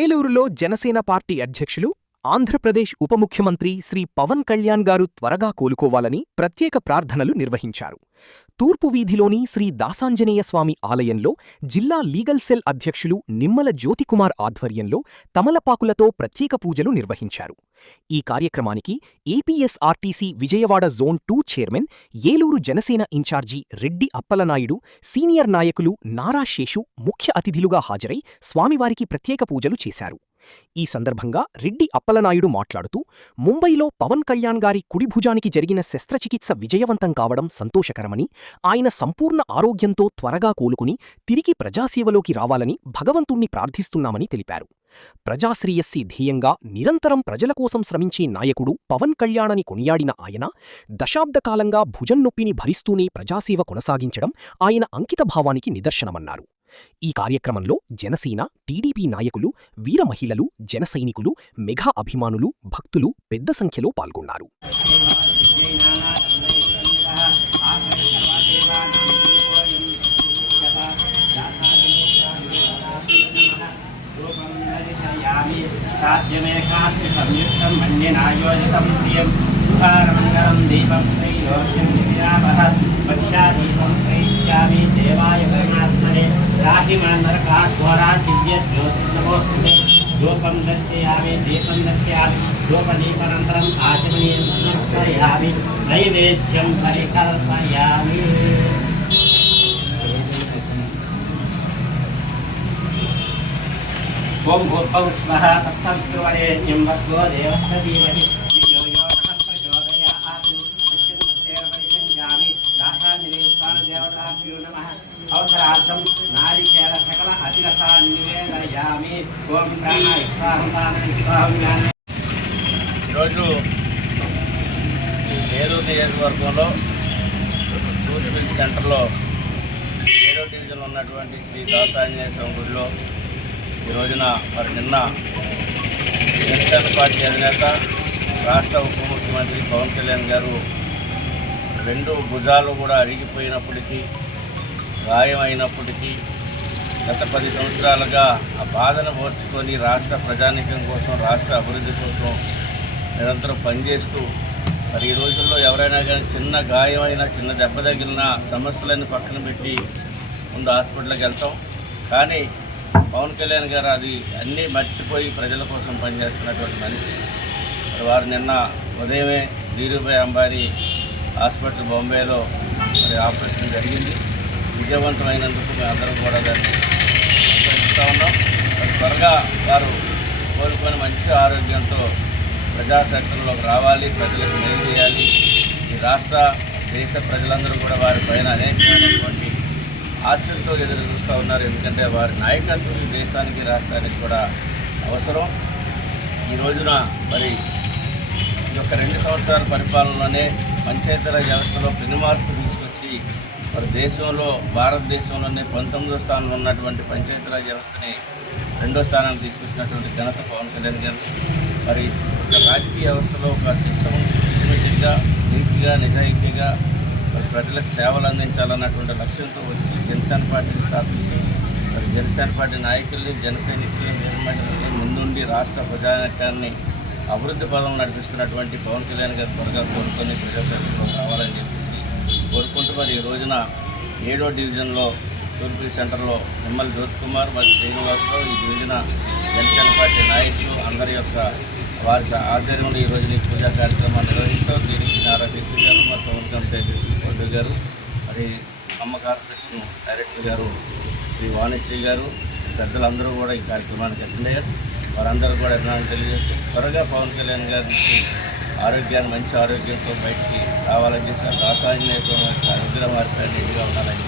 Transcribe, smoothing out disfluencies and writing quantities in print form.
ఏలూరులో జనసేన పార్టీ అధ్యక్షులు, ఆంధ్రప్రదేశ్ ఉప ముఖ్యమంత్రి శ్రీ పవన్ కళ్యాణ్ గారు త్వరగా కోలుకోవాలని ప్రత్యేక ప్రార్థనలు నిర్వహించారు. తూర్పు వీధిలోని శ్రీ దాసాంజనేయస్వామి ఆలయంలో జిల్లా లీగల్ సెల్ అధ్యక్షులు నిమ్మల జ్యోతికుమార్ ఆధ్వర్యంలో తమలపాకులతో ప్రత్యేక పూజలు నిర్వహించారు. ఈ కార్యక్రమానికి APSRTC Vijayawada zone 2 chairman, Eluru Janasena incharge Reddy Appalanaidu, senior నాయకులు నారా శేషు ముఖ్య అతిథులుగా హాజరై స్వామివారికి ప్రత్యేక పూజలు చేశారు. ఈ సందర్భంగా రెడ్డి అప్పలనాయుడు మాట్లాడుతూ, ముంబైలో పవన్ కళ్యాణ్ గారి కుడి భుజానికి జరిగిన శస్త్రచికిత్స విజయవంతం కావడం సంతోషకరమని, ఆయన సంపూర్ణ ఆరోగ్యంతో త్వరగా కోలుకుని తిరిగి ప్రజాసేవలోకి రావాలని భగవంతుణ్ణి ప్రార్థిస్తున్నామని తెలిపారు. ప్రజాశ్రేయస్సి ధ్యేయంగా నిరంతరం ప్రజల కోసం శ్రమించే నాయకుడు పవన్ కళ్యాణ్ అని కొనియాడిన ఆయన, దశాబ్దకాలంగా భుజం నొప్పిని భరిస్తూనే ప్రజాసేవ కొనసాగించడం ఆయన అంకితభావానికి నిదర్శనమన్నారు. ఈ కార్యక్రమంలో జనసేన, టీడీపీ నాయకులు, వీర మహిళలు, జనసైనికులు, మెగా అభిమానులు, భక్తులు పెద్ద సంఖ్యలో పాల్గొన్నారు. धूपं दर्शयामि, दीपं दर्शयामि, धूपदीपानन्तरम् आचमनीयं समर्पयामि, नैवेद्यं परिकल्पयामि. ओम भूर्भुवः स्वः तत्सवितुर्वरेण्यं भर्गो देवस्य धीमहि धियो यो नः प्रचोदयात्. दासाञ्जनेयस्वामिदेवताभ्यो नमः. अवसरार्थं नारिकेल सकल अतिरसान् निवेदयामि. ओम प्राणाय स्वाहा. ఈరోజు ఏలూరు నియోజకవర్గంలో తూర్పు సెంటర్లో 7వ డివిజన్లో ఉన్నటువంటి శ్రీ దాసాంజనేయ స్వామి గుడిలో ఈ రోజున నిన్న జనసేన పార్టీ అధినేత, రాష్ట్ర ఉప ముఖ్యమంత్రి పవన్ కళ్యాణ్ గారు 2 భుజాలు కూడా అరిగిపోయినప్పటికీ, గాయమైనప్పటికీ గత 10 సంవత్సరాలుగా ఆ బాధను ఓర్చుకొని రాష్ట్ర ప్రజానీకం కోసం, రాష్ట్ర అభివృద్ధి కోసం నిరంతరం పనిచేస్తూ, మరి ఈ రోజుల్లో ఎవరైనా కానీ చిన్న గాయమైనా, చిన్న దెబ్బ తగిలిన సమస్యలను పక్కన పెట్టి ముందు హాస్పిటల్కి వెళ్తాం. కానీ పవన్ కళ్యాణ్ గారు అది అన్నీ మర్చిపోయి ప్రజల కోసం పనిచేస్తున్నటువంటి మనిషి. మరి వారు నిన్న ఉదయమే ధీరుభాయ్ అంబానీ హాస్పిటల్ బాంబేలో మరి ఆపరేషన్ జరిగింది. విజయవంతమైనందుకు మేము అందరం కూడా దాన్ని అభినందిస్తూ ఉన్నాం. మరి త్వరగా వారు కోలుకొని మంచి ఆరోగ్యంతో ప్రజాక్షేత్రంలోకి రావాలి, ప్రజలకు మేలు చేయాలి. ఈ రాష్ట్ర దేశ ప్రజలందరూ కూడా వారి పైన అనేకమైనటువంటి ఆశలతో ఎదురు చూస్తూ ఉన్నారు. ఎందుకంటే వారి నాయకత్వం ఈ దేశానికి, రాష్ట్రానికి కూడా అవసరం. ఈ రోజున మరి ఈ యొక్క 2 సంవత్సరాల పరిపాలనలోనే పంచాయతీరాజ్ వ్యవస్థలో పెను మార్పు తీసుకొచ్చి మరి దేశంలో, భారతదేశంలోనే 19వ స్థానంలో ఉన్నటువంటి పంచాయతీరాజ్ వ్యవస్థని 2వ స్థానానికి తీసుకొచ్చినటువంటి ఘనత పవన్ కళ్యాణ్ గారు. మరి ఒక రాజకీయ వ్యవస్థలో ఒక సిస్టమేటిక్గా, నీతిగా, నిజాయితీగా మరి ప్రజలకు సేవలు అందించాలన్నటువంటి లక్ష్యంతో వచ్చి జనసేన పార్టీని స్థాపించి మరి జనసేన పార్టీ నాయకుల్ని, జనసైనికుల్ని, వీరమహిళల్ని ముందుండి రాష్ట్ర ప్రజానీకాన్ని అభివృద్ధి పదంలో నడిపిస్తున్నటువంటి పవన్ కళ్యాణ్ గారు త్వరగా కోరుకొని ప్రజాసేవలో రావాలని చెప్పేసి కోరుకుంటూ, మరి ఈ రోజున 7వ డివిజన్లో తూర్పు సెంటర్లో నిమ్మల జ్యోతికుమార్ మరియు శ్రీనివాస్లో ఈ రోజున జనసేన పార్టీ నాయకులు అందరి యొక్క వారి ఆధ్వర్యంలో ఈ రోజున ఈ పూజా కార్యక్రమాన్ని నిర్వహించారు. దీనికి నారా శేషు గారు, మరి పవన్ కళ్యాణ్ శ్రీ గారు, మరి అమ్మ కార్పొరేషన్ డైరెక్టర్ గారు శ్రీ వాణిశ్రీ గారు, పెద్దలందరూ కూడా ఈ కార్యక్రమానికి అటెండ్ అయ్యారు. వారందరూ కూడా అభినందనలు తెలియజేస్తూ త్వరగా పవన్ కళ్యాణ్ గారికి ఆరోగ్యాన్ని, మంచి ఆరోగ్యంతో బయటికి రావాలని చేసి దాసాంజనేయ స్వామి యొక్క అనుగ్రహం వారి నీటిగా ఉండాలని